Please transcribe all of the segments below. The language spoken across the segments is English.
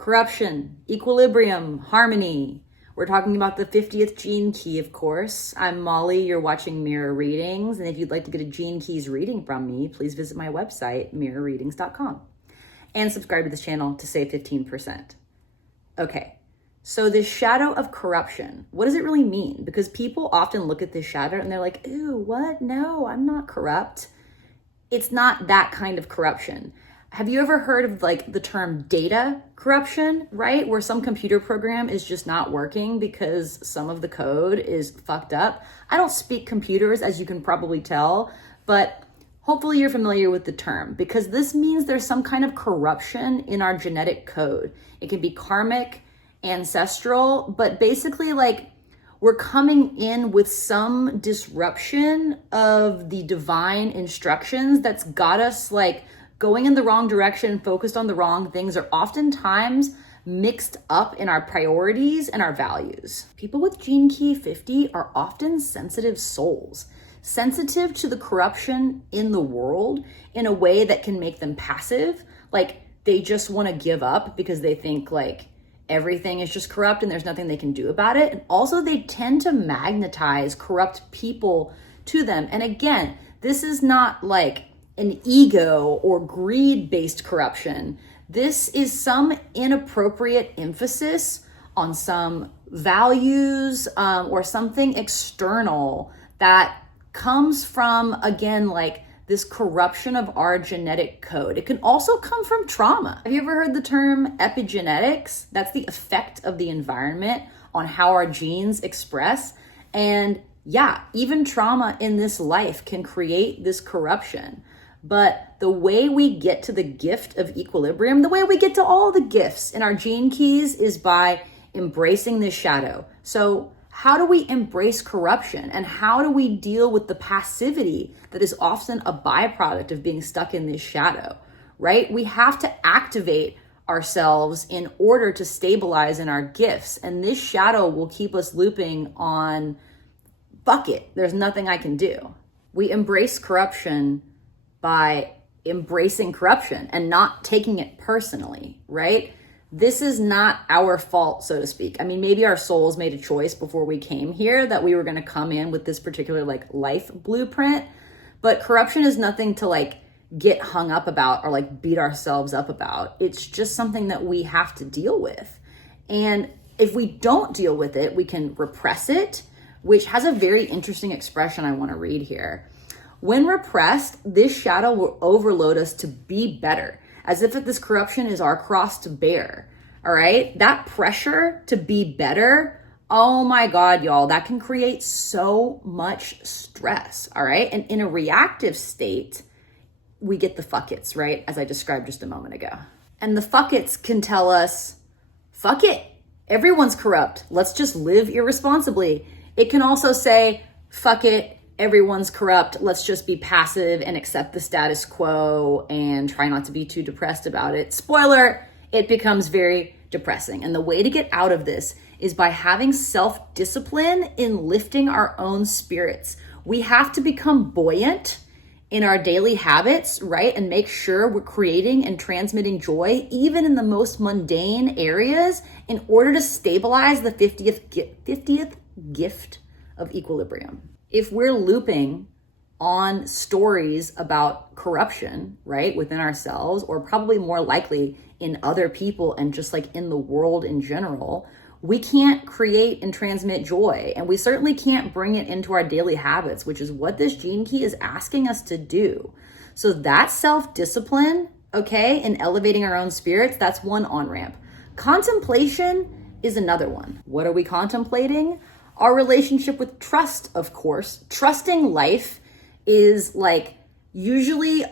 corruption, equilibrium, harmony. We're talking about the 50th gene key, of course. I'm Molly, you're watching Mirror Readings, and if you'd like to get a Gene Keys reading from me, please visit my website, mirrorreadings.com, and subscribe to this channel to save 15%. Okay, so this shadow of corruption, what does it really mean? Because people often look at this shadow and they're like, ooh, what? No, I'm not corrupt. It's not that kind of corruption. Have you ever heard of like the term data corruption, right? Where some computer program is just not working because some of the code is fucked up. I don't speak computers, as you can probably tell, but hopefully you're familiar with the term, because this means there's some kind of corruption in our genetic code. It can be karmic, ancestral, but basically like we're coming in with some disruption of the divine instructions that's got us like going in the wrong direction, focused on the wrong things, or oftentimes mixed up in our priorities and our values. People with gene key 50 are often sensitive souls, sensitive to the corruption in the world in a way that can make them passive. Like they just want to give up because they think like everything is just corrupt and there's nothing they can do about it. And also they tend to magnetize corrupt people to them. And again, this is not like an ego or greed-based corruption. This is some inappropriate emphasis on some values or something external that comes from, again, like this corruption of our genetic code. It can also come from trauma. Have you ever heard the term epigenetics? That's the effect of the environment on how our genes express. And yeah, even trauma in this life can create this corruption. But the way we get to the gift of equilibrium, the way we get to all the gifts in our gene keys is by embracing this shadow. So how do we embrace corruption, and how do we deal with the passivity that is often a byproduct of being stuck in this shadow, right? We have to activate ourselves in order to stabilize in our gifts. And this shadow will keep us looping on, fuck it, there's nothing I can do. We embrace corruption by embracing corruption and not taking it personally, right? This is not our fault, so to speak. I mean, maybe our souls made a choice before we came here that we were going to come in with this particular like life blueprint, but corruption is nothing to like get hung up about or like beat ourselves up about. It's just something that we have to deal with. And if we don't deal with it, we can repress it, which has a very interesting expression I want to read here. When repressed, this shadow will overload us to be better, as if this corruption is our cross to bear, all right? That pressure to be better, oh my God, y'all, that can create so much stress, all right? And in a reactive state, we get the fuck it's, right? As I described just a moment ago. And the fuck it's can tell us, fuck it, everyone's corrupt. Let's just live irresponsibly. It can also say, fuck it, everyone's corrupt. Let's just be passive and accept the status quo and try not to be too depressed about it. Spoiler, it becomes very depressing. And the way to get out of this is by having self-discipline in lifting our own spirits. We have to become buoyant in our daily habits, right? And make sure we're creating and transmitting joy, even in the most mundane areas, in order to stabilize the 50th gift of equilibrium. If we're looping on stories about corruption, right, within ourselves, or probably more likely in other people and just like in the world in general, we can't create and transmit joy. And we certainly can't bring it into our daily habits, which is what this gene key is asking us to do. So that self-discipline, okay, in elevating our own spirits, that's one on-ramp. Contemplation is another one. What are we contemplating? Our relationship with trust, of course. Trusting life is like usually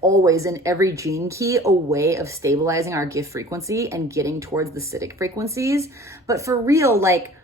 always in every gene key a way of stabilizing our gift frequency and getting towards the Siddhic frequencies. But for real, like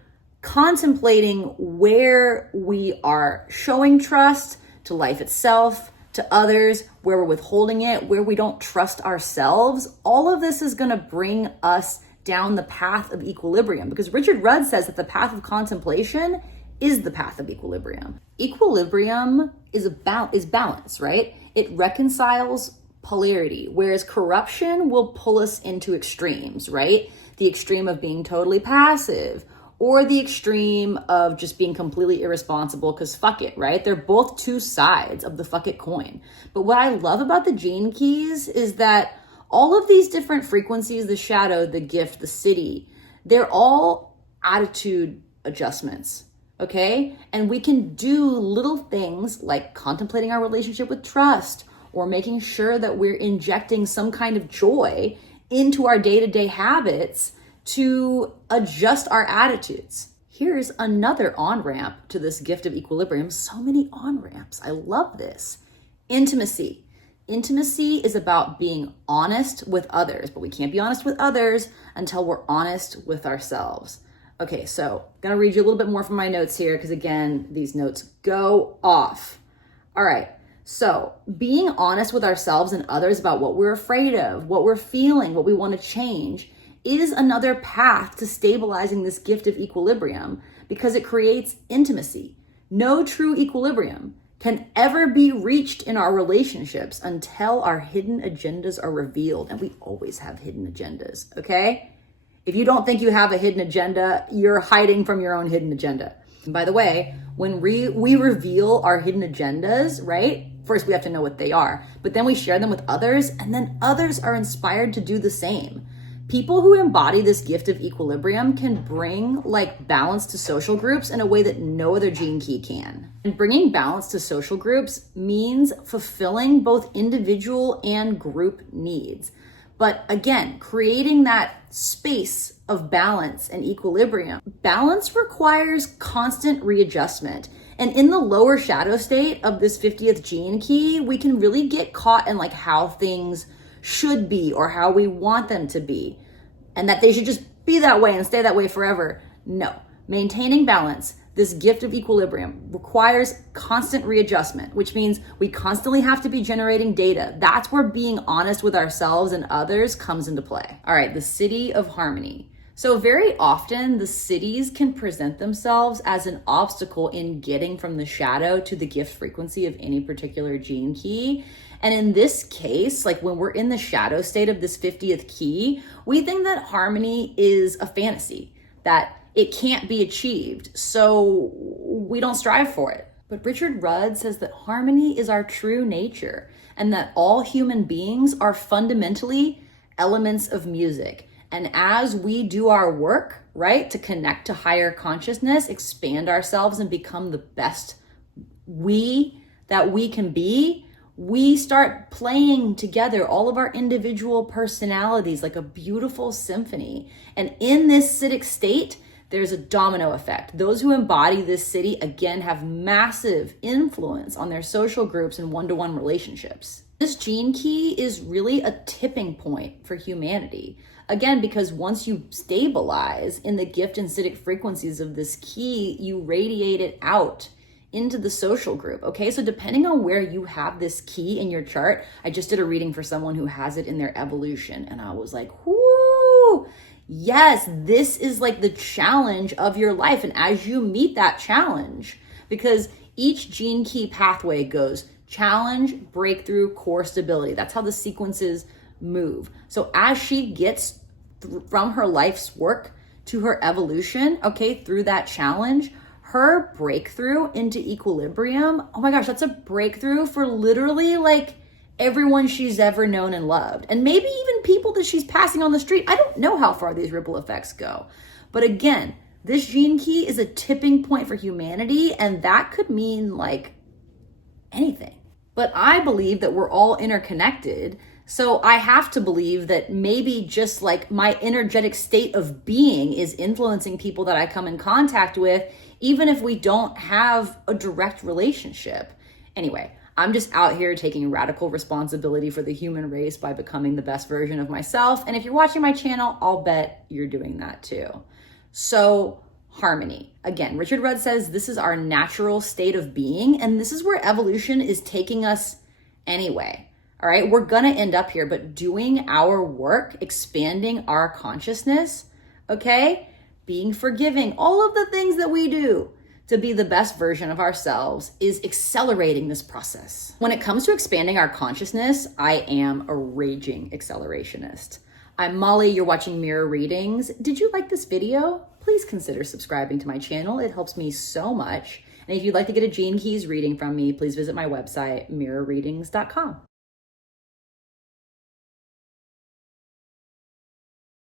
contemplating where we are showing trust to life itself, to others, where we're withholding it, where we don't trust ourselves, all of this is going to bring us down the path of equilibrium, because Richard Rudd says that the path of contemplation is the path of equilibrium. Equilibrium is balance, right? It reconciles polarity, whereas corruption will pull us into extremes, right? The extreme of being totally passive or the extreme of just being completely irresponsible because fuck it, right? They're both two sides of the fuck it coin. But what I love about the gene keys is that all of these different frequencies, the shadow, the gift, the city, they're all attitude adjustments, okay? And we can do little things like contemplating our relationship with trust or making sure that we're injecting some kind of joy into our day-to-day habits to adjust our attitudes. Here's another on-ramp to this gift of equilibrium. So many on-ramps. I love this. Intimacy. Intimacy is about being honest with others, but we can't be honest with others until we're honest with ourselves. Okay, so I'm gonna read you a little bit more from my notes here because again, these notes go off. All right, so being honest with ourselves and others about what we're afraid of, what we're feeling, what we want to change is another path to stabilizing this gift of equilibrium because it creates intimacy. No true equilibrium can ever be reached in our relationships until our hidden agendas are revealed. And we always have hidden agendas, okay? If you don't think you have a hidden agenda, you're hiding from your own hidden agenda. And by the way, when we reveal our hidden agendas, right? First, we have to know what they are, but then we share them with others, and then others are inspired to do the same. People who embody this gift of equilibrium can bring like balance to social groups in a way that no other gene key can. And bringing balance to social groups means fulfilling both individual and group needs. But again, creating that space of balance and equilibrium. Balance requires constant readjustment. And in the lower shadow state of this 50th gene key, we can really get caught in like how things should be or how we want them to be, and that they should just be that way and stay that way forever. No, maintaining balance, this gift of equilibrium, requires constant readjustment, which means we constantly have to be generating data. That's where being honest with ourselves and others comes into play. All right, the city of harmony. So very often the cities can present themselves as an obstacle in getting from the shadow to the gift frequency of any particular gene key. And in this case, like when we're in the shadow state of this 50th key, we think that harmony is a fantasy, that it can't be achieved. So we don't strive for it. But Richard Rudd says that harmony is our true nature and that all human beings are fundamentally elements of music. And as we do our work, right, to connect to higher consciousness, expand ourselves and become the best that we can be, we start playing together all of our individual personalities like a beautiful symphony. And in this citic state, there's a domino effect. Those who embody this city, again, have massive influence on their social groups and one-to-one relationships. This gene key is really a tipping point for humanity. Again, because once you stabilize in the gift and citic frequencies of this key, you radiate it out into the social group, okay? So depending on where you have this key in your chart, I just did a reading for someone who has it in their evolution, and I was like, whoo, yes, this is like the challenge of your life. And as you meet that challenge, because each gene key pathway goes challenge, breakthrough, core stability. That's how the sequences move. So as she gets from her life's work to her evolution, okay, through that challenge, her breakthrough into equilibrium, oh my gosh, that's a breakthrough for literally like everyone she's ever known and loved. And maybe even people that she's passing on the street. I don't know how far these ripple effects go. But again, this gene key is a tipping point for humanity, and that could mean like anything. But I believe that we're all interconnected. So I have to believe that maybe just like my energetic state of being is influencing people that I come in contact with, even if we don't have a direct relationship. Anyway, I'm just out here taking radical responsibility for the human race by becoming the best version of myself. And if you're watching my channel, I'll bet you're doing that too. So harmony. Again, Richard Rudd says this is our natural state of being, and this is where evolution is taking us anyway. All right, we're gonna end up here, but doing our work, expanding our consciousness, okay? Being forgiving, all of the things that we do to be the best version of ourselves is accelerating this process. When it comes to expanding our consciousness, I am a raging accelerationist. I'm Molly, you're watching Mirror Readings. Did you like this video? Please consider subscribing to my channel. It helps me so much. And if you'd like to get a Gene Keys reading from me, please visit my website, mirrorreadings.com.